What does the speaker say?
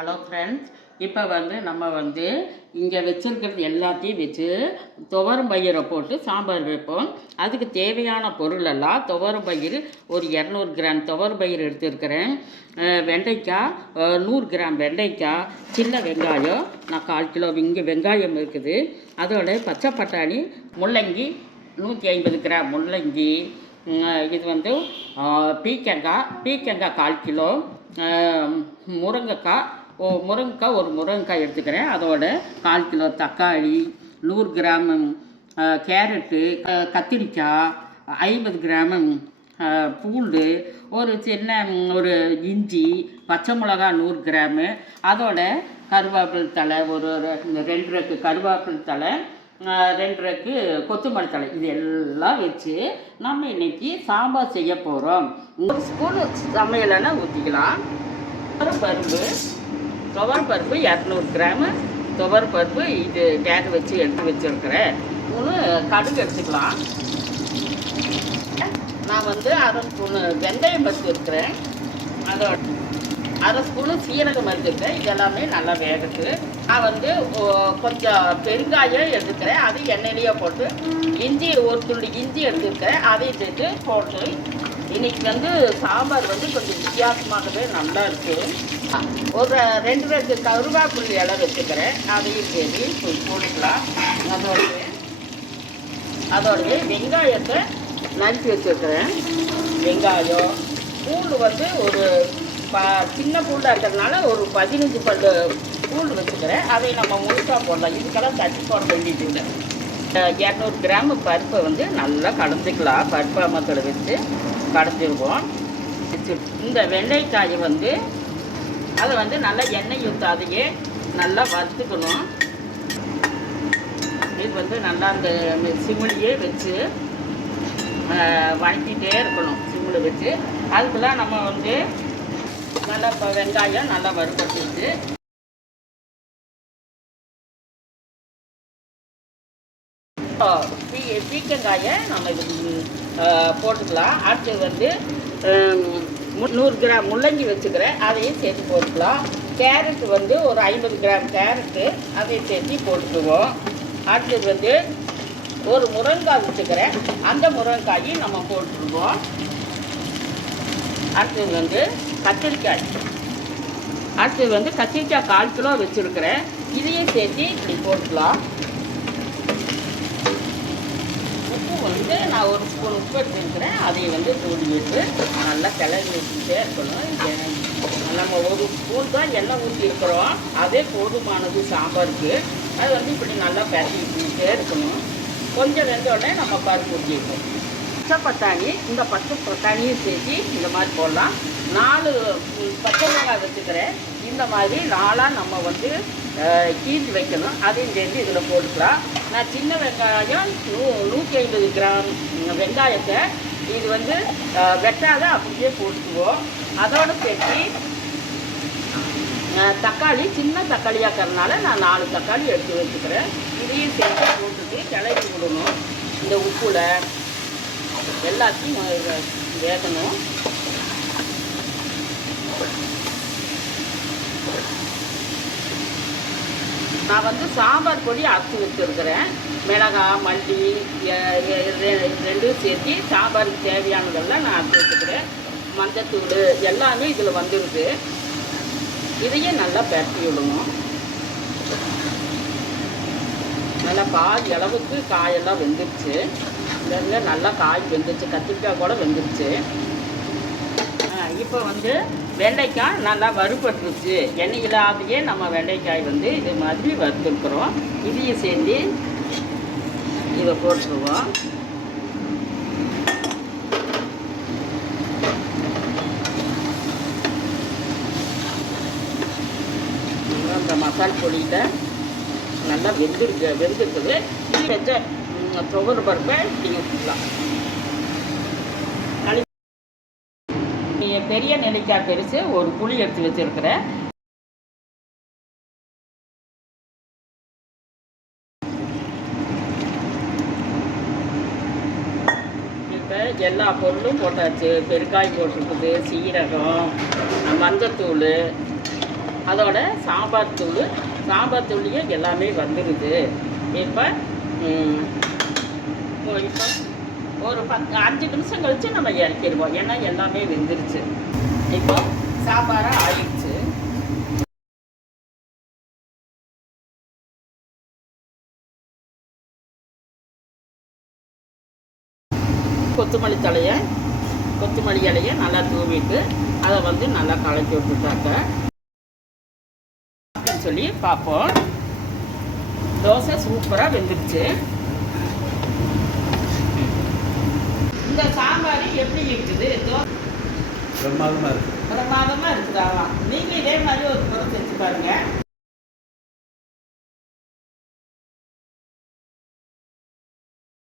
Hello friends இப்போ வந்து நம்ம வந்து இங்கே வச்சுருக்கிறது எல்லாத்தையும் வச்சு துவரம் பயிரை போட்டு சாம்பார் வைப்போம். அதுக்கு தேவையான பொருளெல்லாம் துவரம் பயிர் ஒரு இரநூறு கிராம் துவரம் பயிர் எடுத்துருக்கிறேன். வெண்டைக்காய் நூறு கிராம் வெண்டைக்காய் சின்ன வெங்காயம் நான் கால் கிலோ இங்கே வெங்காயம் இருக்குது. அதோட பச்சை பட்டாணி முள்ளங்கி நூற்றி ஐம்பது கிராம் முள்ளங்கி இது வந்து பீக்கங்காய் பீக்கங்காய் கால் கிலோ முருங்கைக்காய் ஓ முருங்கைக்காய் ஒரு முருங்கைக்காய் எடுத்துக்கிறேன். அதோட கால் கிலோ தக்காளி நூறு கிராம் கேரட்டு கத்திரிக்காய் ஐம்பது கிராம் பூண்டு ஒரு சின்ன ஒரு இஞ்சி பச்சை மிளகா நூறு கிராமு அதோட கருவேப்பில் தழை ஒரு ரெண்டு ரெக்கு கருவேப்பில் தழை ரெண்டு ரெக்கு கொத்தமல்லி தழை இது எல்லாம் வச்சு நம்ம இன்றைக்கி சாம்பார் செய்ய போகிறோம் ஒரு ஸ்பூன் சமையலெல்லாம் ஊற்றிக்கலாம் பருப்பு துவர் பருப்பு இரநூறு கிராமு. துவர் பருப்பு இது வேக வச்சு எடுத்து வச்சுருக்கிறேன். மூணு கடுகு எடுத்துக்கலாம். நான் வந்து அரை ஸ்பூனு வெந்தயம் பருப்பு இருக்கிறேன் அதோட அரை ஸ்பூனு சீரகம் இருக்கேன் இதெல்லாமே நல்லா வேகுது நான் வந்து கொஞ்சம் பெருங்காயம் எடுத்துக்கிறேன். அது எண்ணெயிலேயே போட்டு இஞ்சி ஒரு துள்ளி இஞ்சி எடுத்துருக்கிறேன் அதையும் சேர்த்து போட்டு இன்னைக்கு வந்து சாம்பார் வந்து கொஞ்சம் வித்தியாசமாகவே நல்லா இருக்கு. ஒரு ரெண்டு ரெண்டு கருவேப்புள்ளி இலை வச்சுக்கிறேன். அதையும் சேர்த்து போட்டுக்கலாம். அதோடய அதோடய வெங்காயத்தை நறுக்கி வச்சுருக்கிறேன். வெங்காயம் பூண்டு வந்து ஒரு ப சின்ன பூண்டாக இருக்கிறதுனால ஒரு பதினஞ்சு பல்லு பூண்டு வச்சுக்கிறேன். அதை நம்ம முழுசாக போடலாம். இதுக்கெல்லாம் தட்டி போட வேண்டியது இல்லை. இரநூறு கிராம் பருப்பை வந்து நல்லா கலந்துக்கலாம். பருப்பு அமத்தில் வச்சு. கடைஞ்சிருவோம். இந்த வெண்டைக்காயை வந்து அதை வந்து நல்லா எண்ணெய் ஊற்றாதையே நல்லா வறுத்துக்கணும். இது வந்து நல்லா அந்த சிமிலியே வச்சு வணக்கிட்டே இருக்கணும் சிம்மில் வச்சு. அதுக்குள்ள நம்ம வந்து நல்லா இப்போ வெங்காயம் நல்லா வறுபட்டுச்சு பீ பீக்கங்காயை நம்ம இது போட்டுக்கலாம். அடுத்து வந்து மு- நூறு கிராம் முள்ளங்கி வச்சுக்கிறேன். அதையும் சேர்த்து போட்டுக்கலாம். கேரட் வந்து ஒரு ஐம்பது கிராம் கேரட்டு. அதையும் சேர்த்து போட்டுக்குவோம். அடுத்தது வந்து ஒரு முருங்காய் வச்சுக்கிறேன். அந்த முருங்காயும் நம்ம போட்டுருவோம். அடுத்தது வந்து கத்திரிக்காய். அடுத்தது வந்து கத்திரிக்காய் கால் கிலோ வச்சுருக்கிறேன். இதையும் சேர்த்து இப்படி போட்டுக்கலாம் உப்பு வந்து நான் ஒரு ஸ்பூன் உப்பு எடுத்துருக்கிறேன் அதையும் வந்து தூண்டி விட்டு நல்லா கிளறி வச்சுக்கிட்டே இருக்கணும். நம்ம ஒரு ஸ்பூன் தான் எண்ணெய் ஊற்றி இருக்கிறோம். அதே போதுமானது சாம்பாருக்கு. அது வந்து இப்படி நல்லா பரட்டி விட்டுக்கிட்டே இருக்கணும். கொஞ்சம் வெந்தோடனே நம்ம பருப்பு ஊற்றிருக்கோம் பச்சை பட்டாணி இந்த பச்சை பட்டாணியும் சேர்த்து இந்த மாதிரி போடலாம். நாலு பச்சை மிளகாய் வச்சுக்கிறேன். இந்த மாதிரி நாளாக நம்ம வந்து கீழ் வைக்கணும். அதையும் சேர்த்து இதில் போட்டுக்கலாம். நான் சின்ன வெங்காயம் நூ நூற்றி ஐம்பது கிராம் வெங்காயத்தை இது வந்து வெட்டாத அப்படியே போட்டுக்குவோம். அதோடு சேர்த்து தக்காளி சின்ன தக்காளியாக இருக்கிறதுனால நான் நாலு தக்காளி எடுத்து வச்சுக்கிறேன். இதையும் சேர்த்து போட்டுட்டு கிளறி விடணும். இந்த உப்புல எல்லாத்தையும் வேகணும். நான் வந்து சாம்பார் பொடி அரைச்சி வச்சுருக்கிறேன். மிளகாய் மல்லி ரெ- ரெண்டும் சேர்த்து சாம்பாருக்கு தேவையானதெல்லாம் நான் அரைச்சி வச்சுக்கிறேன். மஞ்சத்தூள் எல்லாமே இதில் வந்துடுது இதையும் நல்லா பரட்டி விடணும் நல்லா பாதி அளவுக்கு காயெல்லாம் வெந்துருச்சு. நல்லா காய் வெந்துருச்சு. கத்திரிக்காய் கூட வெந்துருச்சு. இப்போ வந்து வெண்டைக்காய் நல்லா வறுபட்டுருச்சு. எண்ணெய் இல்லாதையே நம்ம வெண்டைக்காய் வந்து இது மாதிரி வறுத்துருக்குறோம். இதையும் சேர்த்து இதை போட்டுருவோம். இந்த மசால் பொடியில் நல்லா வெந்திருக்கு வெந்திருக்குது. இது வச்ச ம், துவர பருப்பை நீங்கள் ஊற்றிக்கலாம் பெரிய நெல்லிக்காய் பெருசு ஒரு புளி எடுத்து வச்சுருக்கிறேன். இப்போ எல்லா பொருளும் போட்டாச்சு. பெருக்காய் போட்டிருக்குது சீரகம் மஞ்சத்தூள் அதோட சாம்பார் தூள். சாம்பார் தூள்லேயே எல்லாமே வந்துடுது இப்போ இப்போ ஒரு பத்து அஞ்சு நிமிஷம் கழித்து நம்ம இறக்கிடுவோம். ஏன்னா எல்லாமே வெந்துருச்சு. இப்போ சாம்பாராக ஆயிடுச்சு. கொத்தமல்லி தலையை கொத்தமல்லி இலையை நல்லா தூவிட்டு அதை வந்து நல்லா கலக்கி விட்டுட்டாக்க அப்படின்னு சொல்லி பார்ப்போம். தோசை சூப்பராக வெந்துருச்சு. இந்த சாம்பார் எப்படி இருக்குது? பிரமாதமாக இருக்குது பிரமாதமாக இருக்குதாவா? நீங்கள் இதே மாதிரி ஒரு முறை செஞ்சு பாருங்கள்